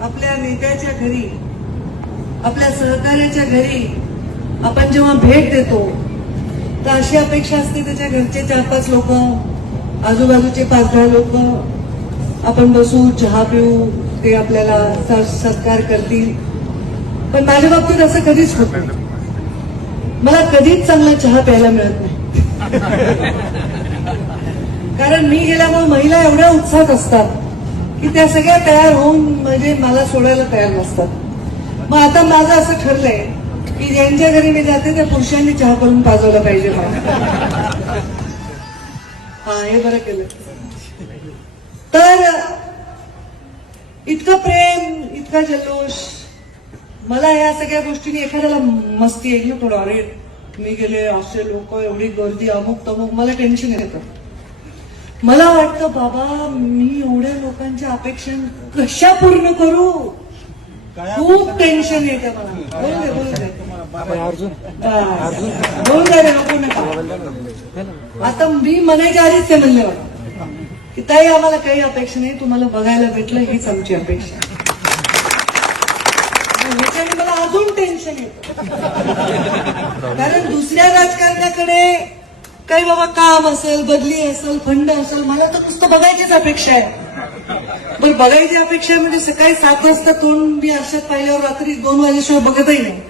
आपल्या नेत्याच्या घरी आपल्या सहकार्याच्या घरी आपण जेव्हा भेट देतो तर अशी अपेक्षा असते त्याच्या घरचे चार पाच लोक आजूबाजूचे पाच दहा लोक आपण बसू चहा पिऊ ते आपल्याला सत्कार करतील. पण माझ्या बाबतीत असं कधीच होत नाही. मला कधीच चांगला चहा प्यायला मिळत नाही. कारण मी गेल्यामुळे महिला एवढ्या उत्साहात असतात. की त्या सगळ्या तयार होऊन म्हणजे मला सोडायला तयार नसतात. मग आता माझं असं ठरलंय की ज्यांच्या घरी मी जाते त्या पुरुषांनी चहा करून पाजवला पाहिजे मला. हा हे बरं केलं. तर इतकं प्रेम इतका जल्लोष मला या सगळ्या गोष्टींनी एखाद्याला मस्ती येईल ना थोडं अरे मी गेले असे लोक एवढी गर्दी अमुक तमुक मला टेन्शन येतं. मला वाटतं बाबा मी एवढ्या लोकांच्या अपेक्षा कशा पूर्ण करू? खूप टेन्शन येतं मला. बोलू रे, नको नका. आता मी म्हणायच्या आधीच ते म्हणले मला की ताई आम्हाला काही अपेक्षा नाही तुम्हाला बघायला भेटलं हीच आमची अपेक्षा. ह्याच्याने मला अजून टेन्शन येतं. कारण दुसऱ्या राजकारण्याकडे काही बाबा काम असेल बदली असेल फंड असेल मला तर नुसतं बघायचीच अपेक्षा आहे. बरं बघायची अपेक्षा आहे म्हणजे सकाळी सात वाजता तोंड मी आरशात पाहिल्यावर रात्री दोन वाजेशिवाय बघतही नाही.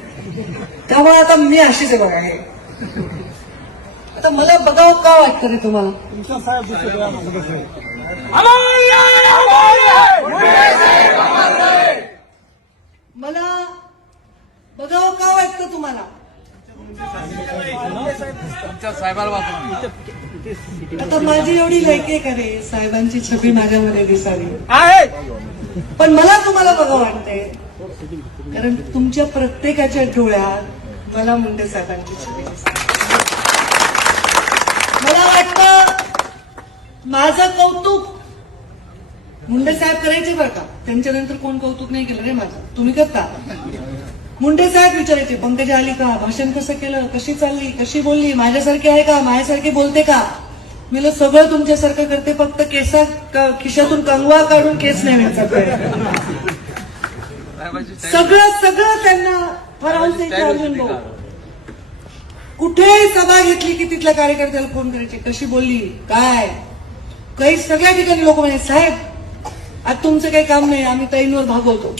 त्यामुळे आता मी अशीच आहे बघा आता मला बघावं का वाटतं रे तुम्हाला? मला बघावं का वाटतं तुम्हाला? तुमच्या साहेबाला वाचून आता माझी एवढी लायकी आहे का रे? साहेबांची छबी माझ्यामध्ये दिसावी. आहे! पण मला तुम्हाला बघा वाटतंय कारण तुमच्या प्रत्येकाच्या डोळ्यात मला मुंडे साहेबांची छबी मला वाटतं माझं कौतुक मुंडे साहेब करायचे बरं का? त्यांच्यानंतर कोण कौतुक नाही केलं रे माझं? तुम्ही करता? मुंडे साहेब विचारायचे पंकजा आली का? भाषण कसं केलं? कशी चालली? कशी बोलली? माझ्यासारखी आहे का? माझ्यासारखी बोलते का? मी सगळं तुमच्यासारखं करते फक्त केसा खिशातून कंगवा काढून केस नाही सगळं सगळं त्यांना फरावसायचं अर्जुन भाऊ कुठेही सभा घेतली की तिथल्या कार्यकर्त्याला फोन करायचे कशी बोलली? काय? काही सगळ्या ठिकाणी लोक म्हणे साहेब आज तुमचं काही काम नाही आम्ही ताईंवर भागवतो.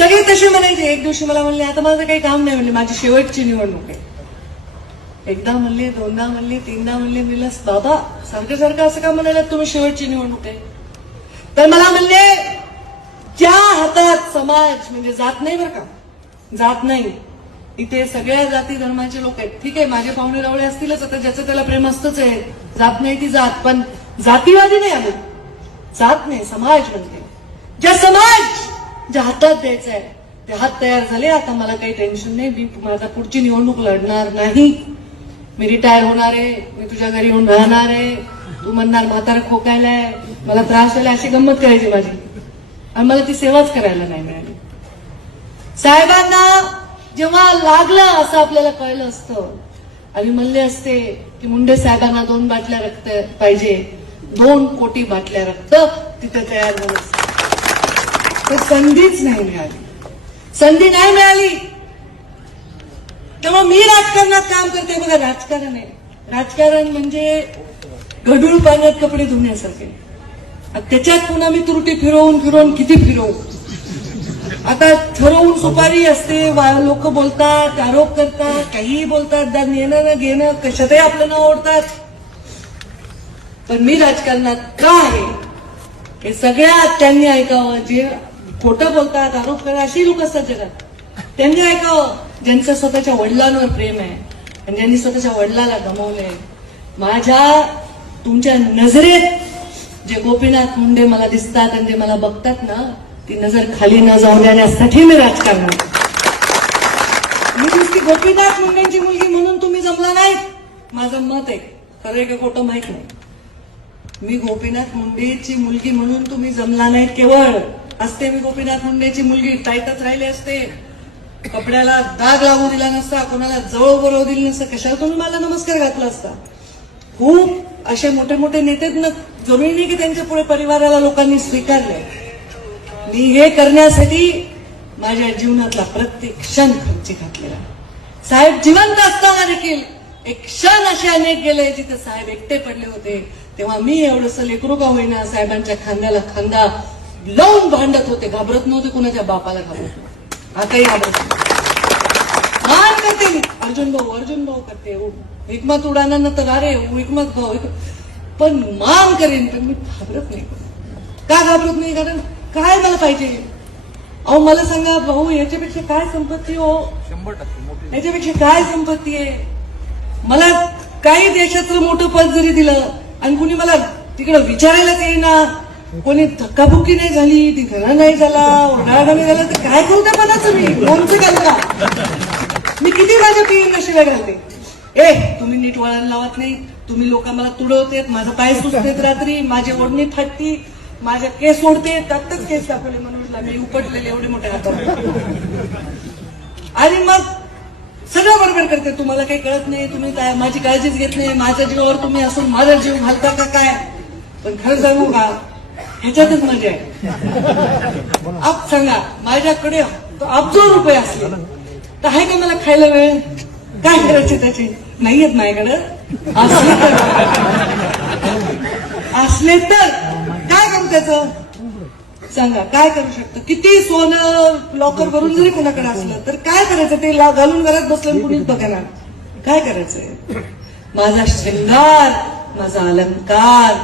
सगळे तसे म्हणायचे एक दिवशी मला म्हणले आता माझं काही काम नाही म्हणले माझी शेवटची निवडणूक आहे. एकदा म्हणले दोनदा म्हणले तीनदा म्हणले मिलस बाबा सारखं सारखं असं का म्हणायला तुम्ही शेवटची निवडणूक आहे? तर मला म्हणले ज्या हातात समाज म्हणजे जात नाही बरं का जात नाही इथे सगळ्या जाती धर्माचे लोक आहेत ठीक आहे माझे पाहुणे रावळे असतीलच आता ज्याचं त्याला प्रेम असतच आहे जात नाही ती जात पण जातीवादी नाही आम्ही जात नाही समाज म्हणजे ज्या समाज ज्या हातात द्यायचा आहे ते हात तयार झाले आता मला काही टेन्शन नाही. मी माझा पुढची निवडणूक लढणार नाही. मी रिटायर होणार आहे मी तुझ्या घरी येऊन राहणार आहे. तू म्हणणार म्हातारा आहे. मला त्रास झाला अशी गंमत करायची माझी. आणि मला ती सेवाच करायला नाही मिळाली. साहेबांना जेव्हा लागलं असं आपल्याला कळलं असतं आणि म्हणले असते की मुंडे साहेबांना दोन बाटल्या रक्त पाहिजे. दोन कोटी बाटल्या रक्त तिथे तयार झालं असतं. तर संधीच नाही मिळाली. संधी नाही मिळाली. तेव्हा मी राजकारणात काम करते बघा राजकारण आहे. राजकारण म्हणजे गढूळ पाण्यात कपडे धुण्यासारखे. त्याच्यात पुन्हा मी त्रुटी फिरवून फिरवून किती फिरवू? आता ठरवून सुपारी असते लोक बोलतात आरोप करतात काहीही बोलतात दान येणं ना घेणं कशातही आपलं नाव ओढतात. पण मी राजकारणात का आहे? हे सगळ्यात त्यांनी ऐकावं जे खोटं बोलतात आरोप करतात अशी लोक असतात जगात. त्यांनी ऐकावं ज्यांचं स्वतःच्या वडिलांवर प्रेम आहे आणि ज्यांनी स्वतःच्या वडिलाला गमावलंय. माझ्या तुमच्या नजरेत जे गोपीनाथ मुंडे मला दिसतात आणि जे मला बघतात ना ती नजर खाली न जाऊ देण्यासाठी मी राजकारणात मी दिसती गोपीनाथ मुंडेंची मुलगी म्हणून तुम्ही जमला नाहीत. माझं मत आहे खरं आहे का खोटं माहीत नाही. मी गोपीनाथ मुंडेची मुलगी म्हणून तुम्ही जमला नाहीत केवळ. असते मी गोपीनाथ मुंडेची मुलगी टाईटच राहिली असते. कपड्याला दाग लागू दिला नसता कोणाला जवळ बोलवू दिली नसतं. कशाला तुम्ही मला नमस्कार घातला असता? खूप असे मोठे मोठे नेते जरुरी नाही की त्यांच्या पुढे परिवाराला लोकांनी स्वीकारले. मी हे करण्यासाठी माझ्या जीवनातला प्रत्येक क्षण खर्ची घातलेला. साहेब जिवंत असताना देखील एक क्षण असे अनेक गेले जिथे साहेब एकटे पडले होते. तेव्हा मी एवढंसं लेकरू का होईना साहेबांच्या खांद्याला खांदा लावून भांडत होते. घाबरत नव्हते कुणाच्या बापाला घाबरत. आताही घाबरत. मान करते अर्जुन भाऊ अर्जुन भाऊ करते. हिकमत उडाना तर अरे हिकमत भाऊ. पण मान करेन पण मी घाबरत नाही. का घाबरत नाही? कारण काय मला पाहिजे? अहो मला सांगा भाऊ याच्यापेक्षा काय संपत्ती हो? शंभर टक्के याच्यापेक्षा काय संपत्ती आहे? मला काही देशाचं मोठं पद जरी दिलं आणि कुणी मला तिकडं विचारायलाच येईना कोणी धक्काबुक्की नाही झाली धिंगाणा नाही झाला ओरडाडा नाही झाला तर काय करू मनाचं मी कोणचं घालता मी किती माझ्या पिढींना शिव्या घालते ए तुम्ही नीट वळण लावत नाही. तुम्ही लोक मला तुडवतेत माझं पाय सुचतेत रात्री माझी ओढणी फाटती माझ्या केस ओढते त्यातच केस दाखवले मनोजला मी उपटलेले एवढे मोठे हातात. आणि मग सगळं बरोबर करते. तुम्हाला काही कळत नाही तुम्ही काय माझी काळजीच घेत नाही माझ्या जीवावर तुम्ही असून माझा जीव घालता का काय? पण खरं सांगू का ह्याच्यातच मजा आहे आप सांगा माझ्याकडे अब्जो रुपये असले. तर आहे का मला खायला वेळ? काय करायचे त्याचे? नाही येत माझ्याकडे. असले तर. असले तर. काय करू त्याचं? सांगा काय करू शकतो? किती सोनं लॉकर भरून जरी कोणाकडे असलं तर काय करायचं? ते घालून घरात बसलं आणि कुणीच बघणार काय करायचंय? माझा श्रृंगार माझा अलंकार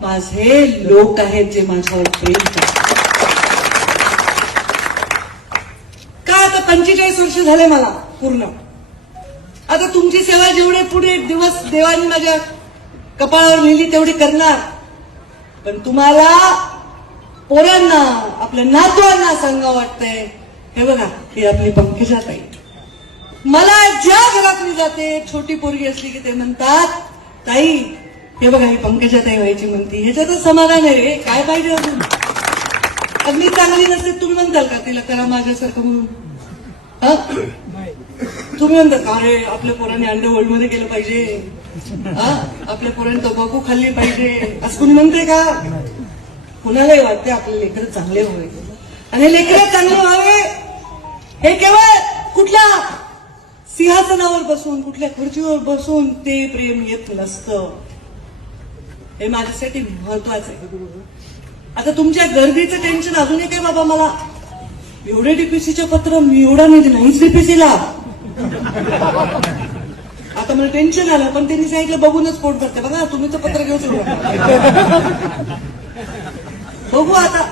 माझे लोक आहेत जे माझ्यावर प्रेम करतात. काय आता पंचेचाळीस वर्ष झाले मला पूर्ण. आता तुमची सेवा जेवढे पुढे दिवस देवानी माझ्या कपाळावर लिहिली तेवढी करणार. पण तुम्हाला पोरांना आपल्या नातवांना सांगा वाटतंय. हे बघा ही आपली पंकजा ताई. मला ज्या घरात मी जाते छोटी पोरगी असली की ते म्हणतात ताई हे बघा ही पंकजा ताई व्हायची म्हणती. ह्याच्यातच समाधान आहे रे. काय पाहिजे अजून? अगदी चांगली नसते तुम्ही म्हणताल का तिला करा माझ्यासारखं म्हणून? तुम्ही म्हणता का अरे आपल्या पोरांनी अंडरवर्ल्डमध्ये गेलं पाहिजे. हा? आपल्या पोरांनी तंबाखू खाल्ली पाहिजे. असं कुणी म्हणते का? कुणालाही वाटते आपले लेकर चांगले व्हावे. आणि लेकर चांगले व्हावे हे केवळ कुठल्या सिंहासनावर बसून कुठल्या खुर्चीवर बसून ते प्रेम येत नसतं. हे माझ्यासाठी महत्वाचं आहे. आता तुमच्या गर्दीचं टेन्शन अजून एक आहे बाबा मला. एवढे डीपीसीचे पत्र मी एवढा नाही नाहीच डीपीसीला आता मला टेन्शन आलं पण त्यांनी सांगितलं बघूनच पोट करते बघा तुम्ही तर पत्र घेऊ बघू आता.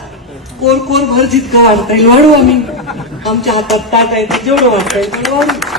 कोर कोर भर जितकं वाढता येईल वाढू आम्ही. आमच्या हातात ताट आहे जेवढं वाढता येईल तेवढं वाढू.